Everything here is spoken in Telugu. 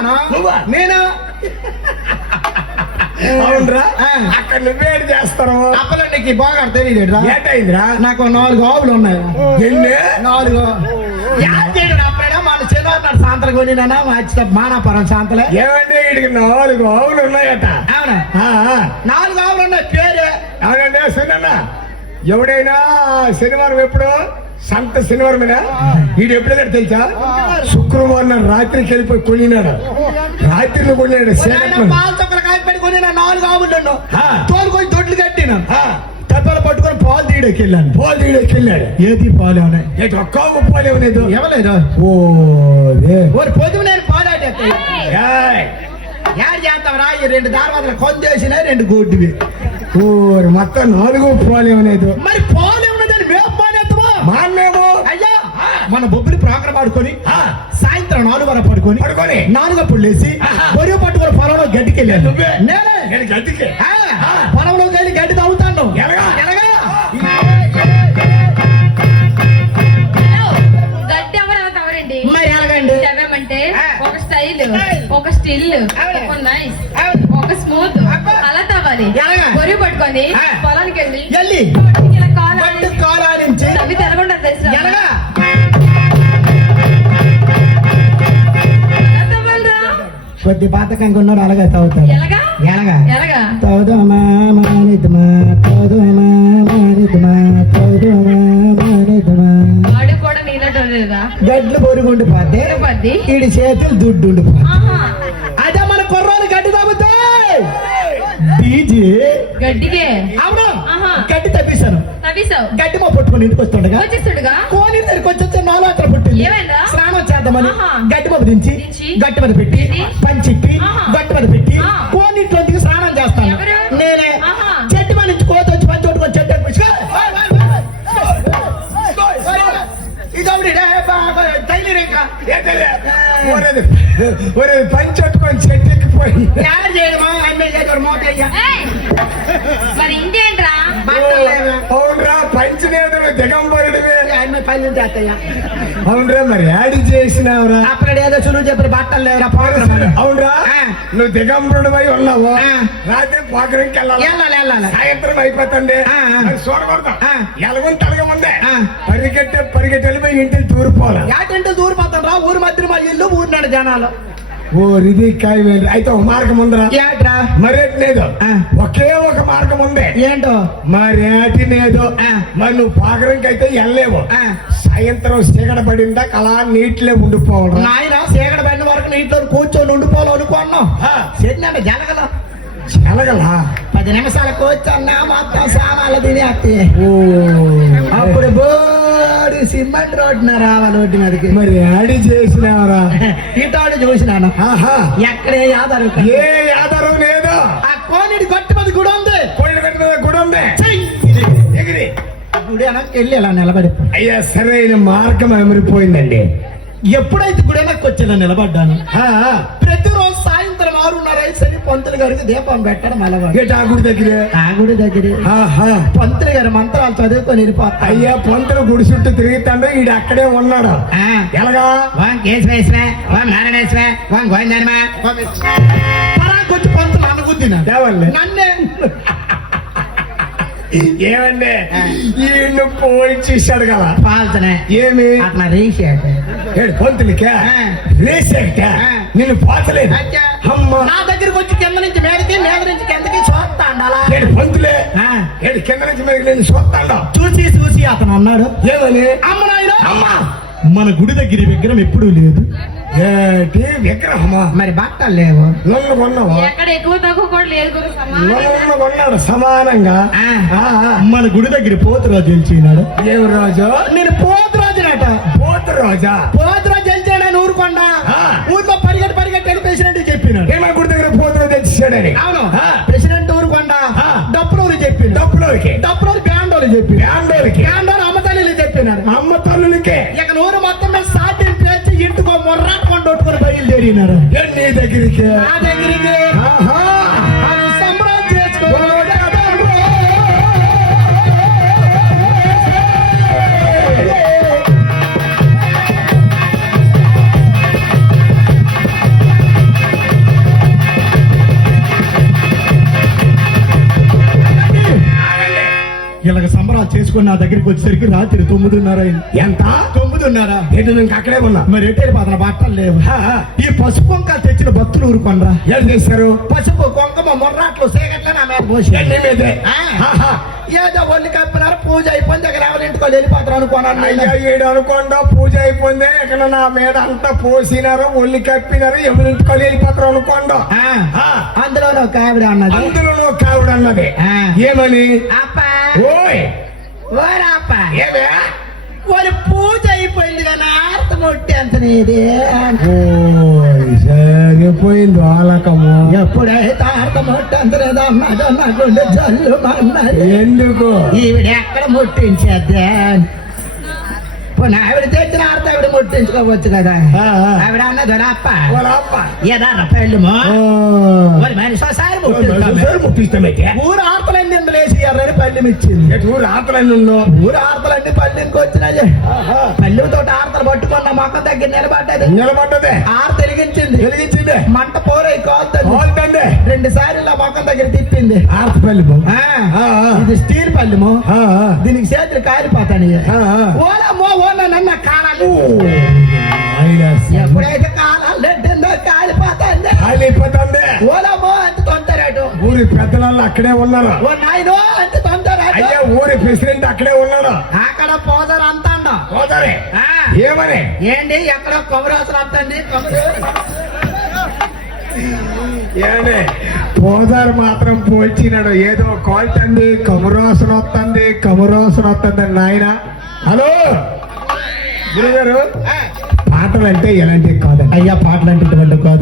ఉన్నాను. నేను అవునరా, అక్కడ నువ్వేడు చేస్తావు? అప్పలో నీకు బాగా తెలియదు. ఏటైందిరా? నాకు 4 ఆవులు ఉన్నాయి. ఎన్ని? 4. అప్పుడైనా మన శనివారం సాంతలు కొనినా మానాపురం సాంతలే. ఏమంటే వీడికి 4 ఆవులు ఉన్నాయట. అవునా? 4 ఆవులు ఉన్నాయి. పేరు అవునండి. సున్నా, ఎవడైనా శనివారం ఎప్పుడు సంత శనివారమేనా? వీడు ఎప్పుడైనా తెలుసా? శుక్రవారం రాత్రికి వెళ్ళిపోయి కొనినాడు. రాత్రిలో కొనినాడు. పాలు చొక్కలు కాయపడి కొనినా 4 ఆవులు తోలుకొని దొడ్లు కట్టినా తప్పలు పట్టుకొని పాలు తీయడానికి వెళ్ళాను. పాలు తీయడానికి వెళ్ళాడు. ఏది పాలు ఏమన్నా? ఒక్క పాలు ఏమలేదు. ఇవ్వలేదు. ఓరి పొద్దు నేను పాలు యాడ్ చేస్తావరా? ఈ 2 దారువాతలు కొందేసిన 2 గొడ్డువి. ఓరి మొత్తం 4 పాలు ఏమలేదు. మరి పాలు ఏమన్నదని మేము పాలేస్తామా? మానేమో అయ్యా మన బొబ్బులు ప్రాంగణ పడుకొని సాయంత్రం 4 వరకు పడుకొని 4 పుల్లేసి బొరువు పట్టుకొని పొలంలో గడ్డికి వెళ్ళాను. నేను గడ్డికి పొలంలోకి వెళ్ళి గడ్డి తాగుతాను. గడ్డి ఎవరు తవరండి? మరి ఎలాగండి? తెవ్వమంటే ఒక స్టైల్, ఒక స్టిల్, ఒక నైస్, ఒక స్మూత్ అలా తవ్వాలి. బొరువు పట్టుకొని పొలానికి వెళ్ళి కాలానికి అవి తెరగకుండా తెలుసు. కొద్ది పాతకంగా ఉన్నాడు. అలాగే తాగుతాడు. ఎలాగా తౌదమా మానిద్మా తౌదమా మానిద్మా తౌదమా మానిద్మా. వాడు కూడా నీళ్ళ గడ్లు బొరుగుండి పోతే ఈడి చేతులు దుడ్డు ఉండిపోతే అదే మన కుర్రాలు గడ్డి తాగుతాయి. డీజే గడ్డికే. అవును, గడ్డి తప్పిస్తాను. గడ్డి మా పట్టుకొని ఇంటికి వస్తుండగా కోని దగ్గరికి వచ్చి 4 అక్కడ పుట్టింది. స్నానం చేద్దామని గడ్డి మొక్క దించి గట్టి మీద పెట్టి పంచిట్టి గట్టి మీద పెట్టి కోనింట్లో దిగి స్నానం చేస్తాను. నేనే చెట్టు మీద నుంచి కోత వచ్చి పంచి కొట్టుకొని చెట్టు పంచొట్టుకొని చెట్టు ఎక్కిపోయి మరి ఇంకేంట్రా? అవునరా, పంచనేది దిగంబరుడివే. పని చేస్తాయా? అవునరా, మరి యాడి చేసినావురా? అప్పుడు ఏదో చురువు చెప్పి బట్టలు లేవురా. అవునరా, నువ్వు దిగంబరుడివై ఉన్నావు. రాత్రి పోకరికి వెళ్ళాలి. సాయంత్రం అయిపోతుంది. చూడకూడదు. ఎలగొని తలగా ఉంది. పరిగెట్టి వెళ్ళిపోయి ఇంటికి తూరిపోవాలి. యాటంటే దూరిపోతాను రా. ఊరి మధ్య మా ఇల్లు ఊరినాడు జనాలు. ఓ ఇది కాయ అయితే ఒక మార్గం ఉందిరా. ఏట్రా? మరేటి లేదు, ఒకే ఒక మార్గం ఉంది. ఏంటో? మరేటి లేదు. మరి నువ్వు పాకరంకి అయితే వెళ్ళలేవు. సాయంత్రం చీకట పడిందా అలా నీటిలో ఉండిపోవాలి. నాయన చీకట పడిన వరకు నీటిలో కూర్చొని ఉండిపోవాలి అనుకున్నాం. చెట్టు జలగల 10 నిమిషాలు కూర్చొన్నా మొత్తం సామాన్లు తినేస్తే అప్పుడు బోడి సిమెంట్ రోడ్డున రావాలి. రోడ్డు మీదకి మరి యాడి చేసినావరా? ఇటాడు చూసినాను. ఎక్కడే ఆధారం? ఏ ఆధారం లేదు. ఆ కోనిడి గట్టి మీద గుడి ఉంది. గుడి ఉంది. ఎగిరి గుడి వెనక్కి వెళ్ళి అలా నిలబడి అయ్యా సరైన మార్గం ఎమరిపోయిందండి. ఎప్పుడైతే గుడి వెనక్కి వచ్చేలా నిలబడ్డాను, ప్రతిరోజు సాయంత్రం 6:30 పంతులు గారికి దీపం పెట్టడం అలవాటు. ఆ గుడి దగ్గరే పంతులు గారు మంత్రాలు చదువుకొని వెళ్ళిపోతా. అయ్యా పంతులు గుడి చుట్టూ తిరుగుతాడు. ఈడు అక్కడే ఉన్నాడు. ఎలాగా? పరాకొచ్చి పంతులు అనుకుంటున్నా నన్నే ఏమండి ఈయన పోయి చూశాడు కదా పాల్తనే. ఏమి అట్లా రేసాడు పంతులకే రేసాక నిన్ను పాల్చలేదు. నా దగ్గరికి వచ్చి కింద నుంచి మీదకి, మీద నుంచి కిందకి చూస్తా ఉండాలా? పంతులే కింద నుంచి మీదకి నేను చూస్తాడా? చూసి అతను అన్నాడు ఏమని? అమ్మ నాయన, మన గుడి దగ్గర విగ్రహం ఎప్పుడూ లేదు. ఏంటి విగ్రహమా? మరి బట్టలు లేవు. నన్ను కొన్నావా? ఎక్కడ ఎక్కువ తక్కువ కూడా లేదు. నన్ను కొన్నాడు సమానంగా. మన గుడి దగ్గర పోతురాజు గెలిచినాడు. ఏం రాజు? నేను పోతురాజునట. పోతురాజా? పోతురాజు గెలిచాడని ఊరుకొండా ఊర్లో పరిగెట్టి వెళ్ళిపోయినట్టు చెప్పినాడు. ఏమైనా గుడి దగ్గర పోతురాజు తెచ్చాడని? అవును. ప్రెసిడెంట్ ఊరుకొండా డప్పులూరు చెప్పి డప్పులూరు బ్యాండోలు చెప్పి బ్యాండోలు అమ్మతల్లి చెప్పినాడు. అమ్మ తల్లులకే ఇక నూరు మొత్తం మీద సాధ్యం పేర్చి ఇంటికో మొర్రాకొని కొట్టుకుని బయలుదేరినారు. నీ దగ్గరికి? నా దగ్గరికి. సంబరాలు చేసుకో. చేసుకుని నా దగ్గరికి వచ్చేసరికి రాత్రి 9:30 అయింది. ఎంత 9:30. ఏంటి నేను అక్కడే ఉన్నా మరి ఎట్టేది పాత్ర బట్టలు లేవు. ఈ పసుపు కుంకాలు తెచ్చిన భక్తులు ఊరుకొనరా. ఏం చేశారు? పసుపు కుంకుమ మొర్రాట్లు సేగట్ల నా మీద పోసి ఏంటి మీదే? ఆహా. ఏదో ఒళ్ళు కప్పినారు, పూజ అయిపోయింది, దగ్గర ఎవరి ఇంటికి వెళ్ళిపోతారు అనుకున్నాను. అయ్యా ఈడు అనుకోండా పూజ అయిపోయింది, ఇక్కడ నా మీద అంతా పోసినారు, ఒళ్ళు కప్పినారు, ఎవరింటికి వెళ్ళిపోతారు అనుకోండా. అందులో ఒక ఆవిడ అన్నది. అందులో నువ్వు కావుడు అన్నది ఏమని? అప్పా ఓయ్ ఓరాప్ప ఏమే వాళ్ళు పూజ అయిపోయింది కానీ అర్థం ఒట్టి అంత నీది. సరిపోయింది వాళ్ళకము. ఎప్పుడైతే అర్థం ఒట్టి అంత నీది అన్నదో నా గుండె జల్లు అన్నది. ఎందుకు? ఈవిడ ఎక్కడ ముట్టించేద్దే? ఆవిడ తెచ్చిన అర్థం ఆవిడ ముట్టించుకోవచ్చు కదా. ఆవిడ అన్నది అప్ప ఏదన్నా పెళ్ళుమో మనిషి ముట్టిస్తామైతే ఊరు ఆర్తలన్నీ ఇందులేసి ఎర్రని పల్లెం ఇచ్చింది. ఊరు ఆతలన్నీ ఉన్నో ఊరు ఆర్తలన్నీ పల్లెంకి వచ్చినాయి. పల్లెతో ఆర్తలు పట్టుకున్న మొక్క దగ్గర నిలబడ్డది. నిలబడ్డదే ఆరు వెలిగించింది. వెలిగించింది. మంట పోరై కాలుతుంది. 2 సార్లు ఇలా మొక్క దగ్గర తిప్పింది. ఆర్త పల్లెము. ఇది స్టీల్ పల్లెము. దీనికి చేతులు కాలిపోతాయి. ఓలమ్మో ఓల నన్న కాలాలు ఎప్పుడైతే కాలాలు లెట్టిందో కాలిపోతుంది. కాలిపోతుంది. ఓలమ్మో అంత తొందరటు. ఊరి పెద్దలు అక్కడే ఉన్నారు. ఓ నాయనో అంత తొందరటు. అయ్యా ఊరి ప్రెసిడెంట్ అక్కడే ఉన్నాడు. అక్కడ పోదరు అంతా పోతారే ఏమని? ఏంటి ఎక్కడ కొబ్బరి వస్తుంది. ఏమండి పోదారు మాత్రం పోల్చినాడు. ఏదో కోల్తంది, కమురోసన వస్తుంది నాయన. హలో గురుగారు, పాటలు అంటే ఎలాంటివి కాదండి. అయ్యా పాటలు అంటే కాదు.